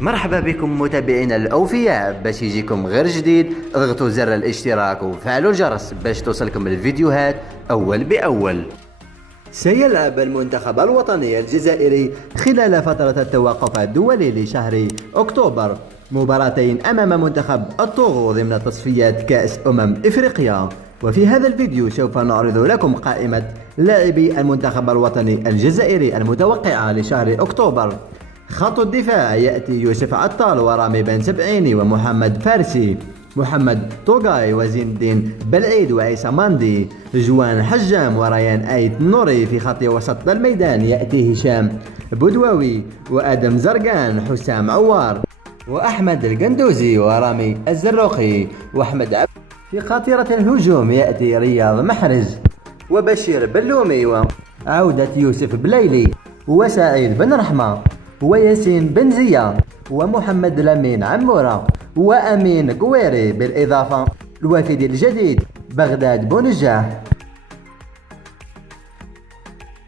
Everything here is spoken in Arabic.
مرحبا بكم متابعينا الأوفياء. باش يجيكم غير جديد اضغطوا زر الاشتراك وفعلوا الجرس باش توصلكم الفيديوهات أول بأول. سيلعب المنتخب الوطني الجزائري خلال فترة التوقف الدولي لشهر أكتوبر مباراتين أمام منتخب الطوغو ضمن تصفيات كأس إفريقيا. وفي هذا الفيديو سوف نعرض لكم قائمة لاعبي المنتخب الوطني الجزائري المتوقعة لشهر أكتوبر. خط الدفاع يأتي يوسف عطال ورامي بن سبعيني ومحمد فارسي، محمد طوغاي وزين الدين بلعيد وعيسى ماندي، جوان حجام وريان آيت نوري. في خط وسط الميدان يأتي هشام بودواوي وآدم زرقان، حسام عوار وأحمد القندوزي ورامي الزروقي وأحمد عبد. في خاطرة الهجوم يأتي رياض محرز وبشير بلومي وعودة يوسف بليلي وسعيد بن رحمة وياسين بن زياد ومحمد لمين عمورة وأمين قويري، بالإضافة الوافد الجديد بغداد بونجاح